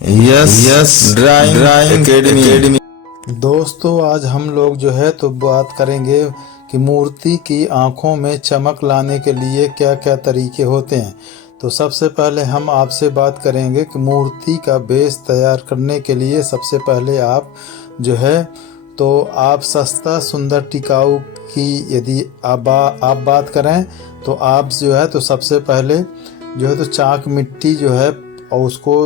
Yes yes drawing academy. दोस्तों आज हम लोग जो है तो बात करेंगे कि मूर्ति की आंखों में चमक लाने के लिए क्या क्या तरीके होते हैं। तो सबसे पहले हम आपसे बात करेंगे कि मूर्ति का बेस तैयार करने के लिए सबसे पहले आप जो है तो आप सस्ता सुंदर टिकाऊ की यदि आप बात करें तो आप जो है तो सबसे पहले जो है तो चाक मिट्टी जो है और उसको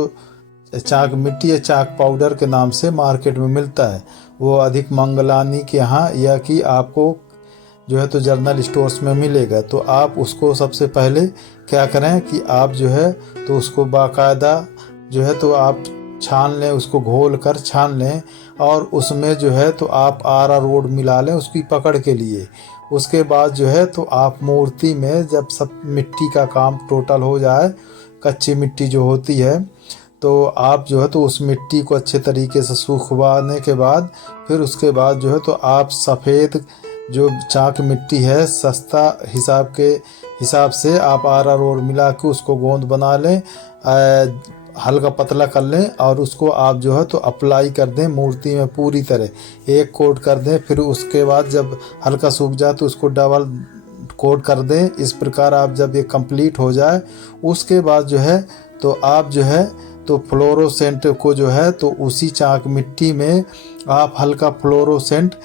चाक मिट्टी या चाक पाउडर के नाम से मार्केट में मिलता है। वो अधिक मंगलानी के यहाँ या कि आपको जो है तो जनरल स्टोर्स में मिलेगा। तो आप उसको सबसे पहले क्या करें कि आप जो है तो उसको बाकायदा जो है तो आप छान लें, उसको घोल कर छान लें और उसमें जो है तो आप आरा रोड मिला लें उसकी पकड़ के लिए। उसके बाद जो है तो आप मूर्ति में जब सब मिट्टी का काम टोटल हो जाए, कच्ची मिट्टी जो होती है, तो आप जो है तो उस मिट्टी को अच्छे तरीके से सुखवाने के बाद फिर उसके बाद जो है तो आप सफ़ेद जो चाक मिट्टी है सस्ता हिसाब से आप आरा रोड मिला के उसको गोंद बना लें, हल्का पतला कर लें और उसको आप जो है तो अप्लाई कर दें मूर्ति में पूरी तरह एक कोट कर दें। फिर उसके बाद जब हल्का सूख जाए तो उसको डबल कोट कर दें। इस प्रकार आप जब ये कंप्लीट हो जाए उसके बाद जो है तो आप जो है तो फ्लोरोसेंट को जो है तो उसी चाक मिट्टी में आप हल्का फ्लोरोसेंट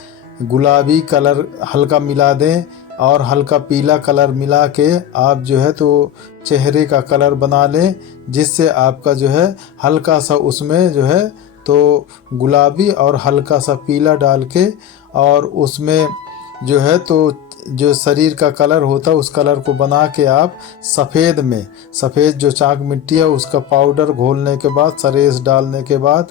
गुलाबी कलर हल्का मिला दें और हल्का पीला कलर मिला के आप जो है तो चेहरे का कलर बना लें, जिससे आपका जो है हल्का सा उसमें जो है तो गुलाबी और हल्का सा पीला डाल के और उसमें जो है तो जो शरीर का कलर होता है उस कलर को बना के आप सफ़ेद जो चाक मिट्टी है उसका पाउडर घोलने के बाद सरेस डालने के बाद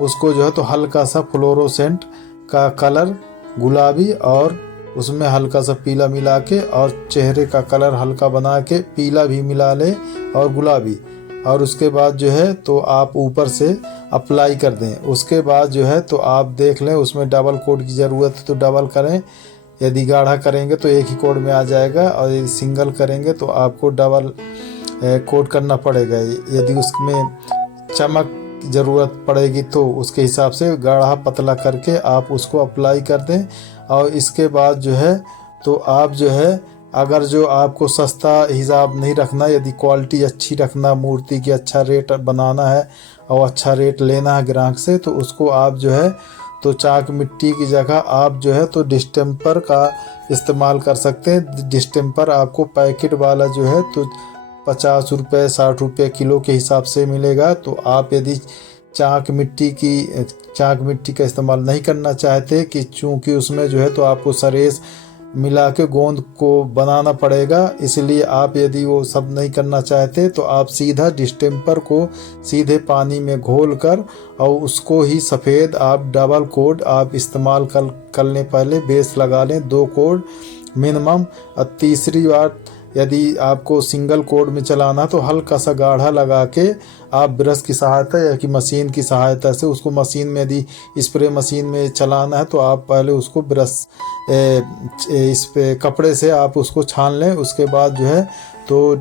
उसको जो है तो हल्का सा फ्लोरोसेंट का कलर गुलाबी और उसमें हल्का सा पीला मिला के और चेहरे का कलर हल्का बना के पीला भी मिला लें और गुलाबी, और उसके बाद जो है तो आप ऊपर से अप्लाई कर दें। उसके बाद जो है तो आप देख लें उसमें डबल कोट की ज़रूरत है तो डबल करें, यदि गाढ़ा करेंगे तो एक ही कोट में आ जाएगा और यदि सिंगल करेंगे तो आपको डबल कोट करना पड़ेगा। यदि उसमें चमक की ज़रूरत पड़ेगी तो उसके हिसाब से गाढ़ा पतला करके आप उसको अप्लाई कर दें। और इसके बाद जो है तो आप जो है अगर जो आपको सस्ता हिसाब नहीं रखना, यदि क्वालिटी अच्छी रखना, मूर्ति की अच्छा रेट बनाना है और अच्छा रेट लेना है ग्राहक से, तो उसको आप जो है तो चाक मिट्टी की जगह आप जो है तो डिस्टेम्पर का इस्तेमाल कर सकते हैं। डिस्टेम्पर आपको पैकेट वाला जो है तो 50 रुपये 60 रुपये किलो के हिसाब से मिलेगा। तो आप यदि चाक मिट्टी का इस्तेमाल नहीं करना चाहते कि चूँकि उसमें जो है तो आपको सरेस मिला के गोंद को बनाना पड़ेगा, इसलिए आप यदि वो सब नहीं करना चाहते तो आप सीधा डिस्टेम्पर को सीधे पानी में घोल कर और उसको ही सफ़ेद आप डबल कोट आप इस्तेमाल करने पहले बेस लगा लें 2 कोट मिनिमम। और तीसरी बात यदि आपको सिंगल कोड में चलाना तो हल्का सा गाढ़ा लगा के आप ब्रश की सहायता या कि मशीन की सहायता से उसको मशीन में यदि स्प्रे मशीन में चलाना है तो आप पहले उसको ब्रश इस पे कपड़े से आप उसको छान लें। उसके बाद जो है तो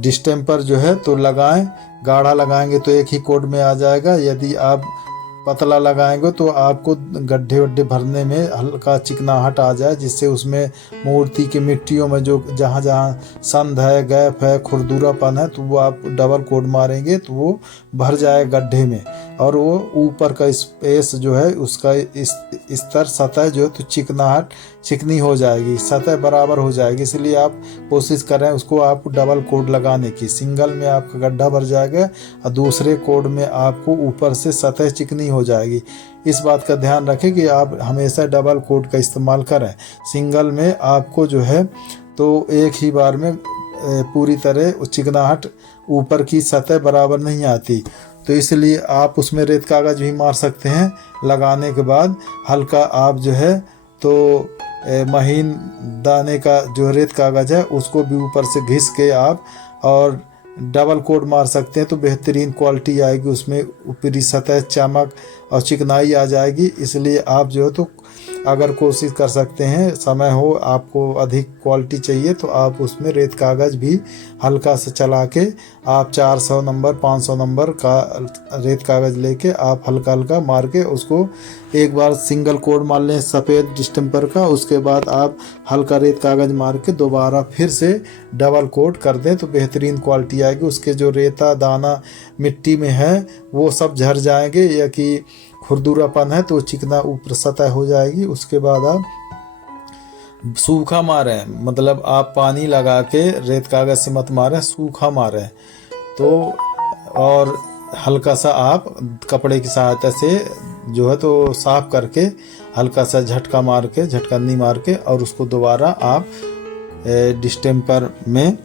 डिस्टेम्पर जो है तो लगाएं, गाढ़ा लगाएंगे तो एक ही कोड में आ जाएगा। यदि आप पतला लगाएंगे तो आपको गड्ढे वड्ढे भरने में हल्का चिकनाहट आ जाए, जिससे उसमें मूर्ति की मिट्टियों में जो जहाँ संध है, गैप है, खुरदुरापन है, तो वो आप डबल कोड मारेंगे तो वो भर जाए गड्ढे में और वो ऊपर का स्पेस जो है उसका स्तर सतह जो है तो चिकनी हो जाएगी, सतह बराबर हो जाएगी। इसलिए आप कोशिश करें उसको आप डबल कोड लगाने की। सिंगल में आपका गड्ढा भर जाएगा और दूसरे कोड में आपको ऊपर से सतह चिकनी हो जाएगी। इस बात का ध्यान रखें कि आप हमेशा डबल कोड का इस्तेमाल करें। सिंगल में आपको जो है तो एक ही बार में पूरी तरह चिकनाहट ऊपर की सतह बराबर नहीं आती, तो इसलिए आप उसमें रेत कागज़ भी मार सकते हैं। लगाने के बाद हल्का आप जो है तो महीन दाने का जो रेत कागज़ है उसको भी ऊपर से घिस के आप और डबल कोट मार सकते हैं तो बेहतरीन क्वालिटी आएगी, उसमें ऊपरी सतह चमक और चिकनाई आ जाएगी। इसलिए आप जो है तो अगर कोशिश कर सकते हैं, समय हो, आपको अधिक क्वालिटी चाहिए तो आप उसमें रेत कागज़ भी हल्का से चला के आप 400 नंबर 500 नंबर का रेत कागज़ लेके आप हल्का हल्का मार के उसको एक बार सिंगल कोड मार लें सफ़ेद डिस्टेम्पर का। उसके बाद आप हल्का रेत कागज़ मार के दोबारा फिर से डबल कोड कर दें तो बेहतरीन क्वालिटी आएगी। उसके जो रेता दाना मिट्टी में है वो सब झड़ जाएंगे, या कि खुरदुरापन है तो चिकना ऊपर सतह हो जाएगी। उसके बाद आप सूखा मारें, मतलब आप पानी लगा के रेत कागज़ से मत मारें, सूखा मारें तो, और हल्का सा आप कपड़े की सहायता से जो है तो साफ करके हल्का सा झटकनी मार के और उसको दोबारा आप डिस्टेम्पर में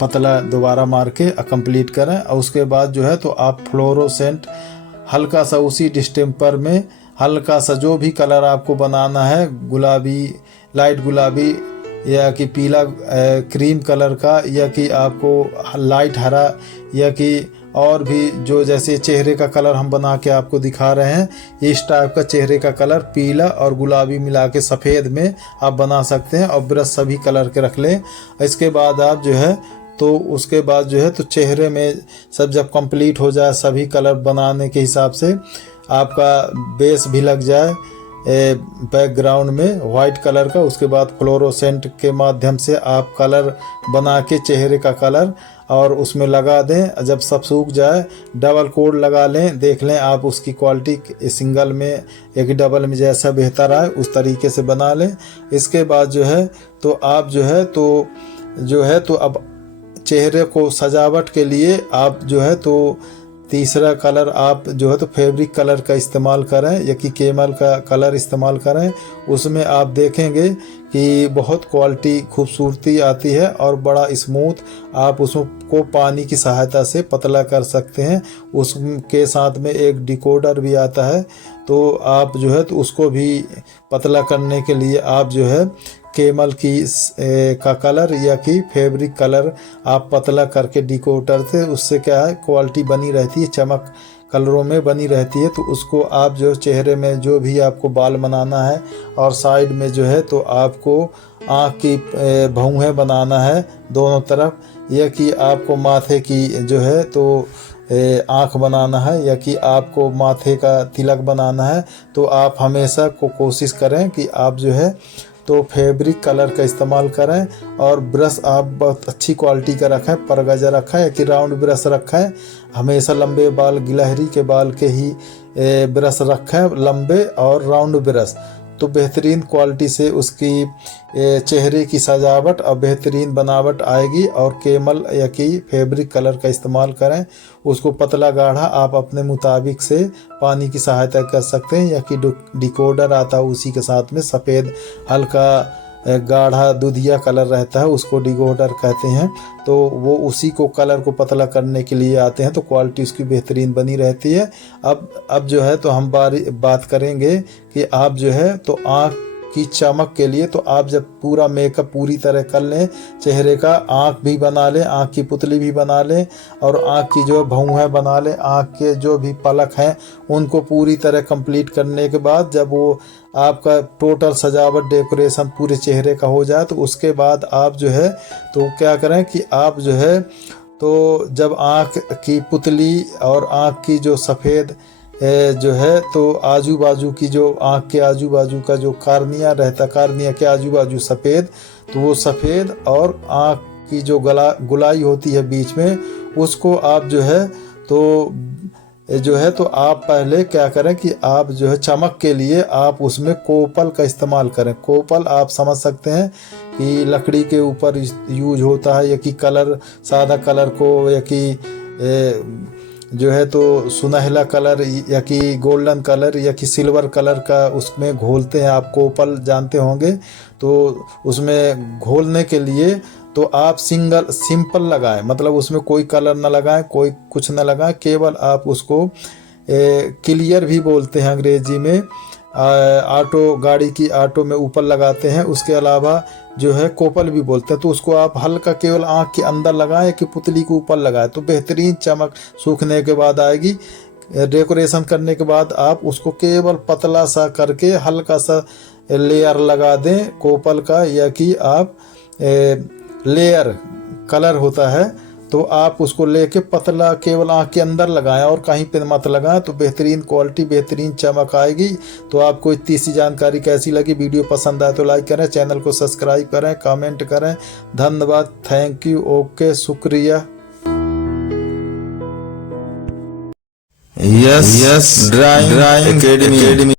पतला दोबारा मार के कंप्लीट करें। और उसके बाद जो है तो आप फ्लोरोसेंट हल्का सा उसी डिस्टेम्पर में हल्का सा जो भी कलर आपको बनाना है, गुलाबी, लाइट गुलाबी या कि पीला क्रीम कलर का, या कि आपको लाइट हरा, या कि और भी जो जैसे चेहरे का कलर हम बना के आपको दिखा रहे हैं, इस टाइप का चेहरे का कलर पीला और गुलाबी मिला के सफ़ेद में आप बना सकते हैं। और ब्रश सभी कलर के रख लें। इसके बाद आप जो है तो उसके बाद जो है तो चेहरे में सब जब कंप्लीट हो जाए, सभी कलर बनाने के हिसाब से आपका बेस भी लग जाए बैकग्राउंड में वाइट कलर का, उसके बाद फ्लोरोसेंट के माध्यम से आप कलर बना के चेहरे का कलर और उसमें लगा दें। जब सब सूख जाए डबल कोड लगा लें, देख लें आप उसकी क्वालिटी सिंगल में एक डबल में जैसा बेहतर आए उस तरीके से बना लें। इसके बाद जो है तो आप जो है तो अब चेहरे को सजावट के लिए आप जो है तो तीसरा कलर आप जो है तो फैब्रिक कलर का इस्तेमाल करें, या कि केमल का कलर इस्तेमाल करें। उसमें आप देखेंगे कि बहुत क्वालिटी खूबसूरती आती है और बड़ा स्मूथ आप उसको पानी की सहायता से पतला कर सकते हैं। उसके साथ में एक डिकोडर भी आता है, तो आप जो है तो उसको भी पतला करने के लिए आप जो है केमल की का कलर या कि फैब्रिक कलर आप पतला करके डिकोडर से, उससे क्या है क्वालिटी बनी रहती है, चमक कलरों में बनी रहती है। तो उसको आप जो चेहरे में जो भी आपको बाल बनाना है और साइड में जो है तो आपको आँख की भौहें बनाना है दोनों तरफ, या कि आपको माथे की जो है तो आँख बनाना है, या कि आपको माथे का तिलक बनाना है, तो आप हमेशा को कोशिश करें कि आप जो है तो फैब्रिक कलर का इस्तेमाल करें। और ब्रश आप बहुत अच्छी क्वालिटी का रखें, परगजा रखें या कि राउंड ब्रश रखें। हमेशा लंबे बाल गिलहरी के बाल के ही ब्रश रखें, लंबे और राउंड ब्रश, तो बेहतरीन क्वालिटी से उसकी चेहरे की सजावट और बेहतरीन बनावट आएगी। और केमल या कि फैब्रिक कलर का इस्तेमाल करें, उसको पतला गाढ़ा आप अपने मुताबिक से पानी की सहायता कर सकते हैं, या कि डिकोडर आता है उसी के साथ में सफ़ेद हल्का गाढ़ा दूधिया कलर रहता है, उसको डिकोडर कहते हैं। तो वो उसी को कलर को पतला करने के लिए आते हैं, तो क्वालिटी उसकी बेहतरीन बनी रहती है। अब जो है तो हम बात करेंगे कि आप जो है तो आँख की चमक के लिए, तो आप जब पूरा मेकअप पूरी तरह कर लें, चेहरे का आँख भी बना लें, आँख की पुतली भी बना लें और आँख की जो भौहें बना लें, आँख के जो भी पलक हैं उनको पूरी तरह कंप्लीट करने के बाद जब वो आपका टोटल सजावट डेकोरेशन पूरे चेहरे का हो जाए, तो उसके बाद आप जो है तो क्या करें कि आप जो है तो जब आँख की पुतली और आँख की जो सफ़ेद जो है तो आजू बाजू की जो आँख के आजू बाजू का जो कार्निया रहता, कार्निया के आजू बाजू सफ़ेद, तो वो सफ़ेद और आँख की जो गुलाई होती है बीच में, उसको आप जो है तो आप पहले क्या करें कि आप जो है चमक के लिए आप उसमें कोपल का इस्तेमाल करें। कोपल आप समझ सकते हैं कि लकड़ी के ऊपर यूज होता है, या कि कलर सादा कलर को, या कि जो है तो सुनहला कलर, या कि गोल्डन कलर, या कि सिल्वर कलर का उसमें घोलते हैं। आप कोपल जानते होंगे, तो उसमें घोलने के लिए तो आप सिंपल लगाएं, मतलब उसमें कोई कलर ना लगाएं, कोई कुछ ना लगाएं, केवल आप उसको क्लियर भी बोलते हैं अंग्रेजी में, ऑटो गाड़ी की ऑटो में ऊपर लगाते हैं, उसके अलावा जो है कोपल भी बोलते हैं। तो उसको आप हल्का केवल आँख के अंदर लगाएं कि पुतली के ऊपर लगाएं, तो बेहतरीन चमक सूखने के बाद आएगी। डेकोरेशन करने के बाद आप उसको केवल पतला सा करके हल्का सा लेयर लगा दें कोपल का, या कि आप लेयर कलर होता है तो आप उसको लेके पतला केवल आँख के अंदर लगाएं और कहीं पे मत लगाएं, तो बेहतरीन क्वालिटी बेहतरीन चमक आएगी। तो आपको इतनी सी जानकारी कैसी लगी? वीडियो पसंद आए तो लाइक करें, चैनल को सब्सक्राइब करें, कमेंट करें। धन्यवाद, थैंक यू, ओके, शुक्रिया। Yes drawing academy.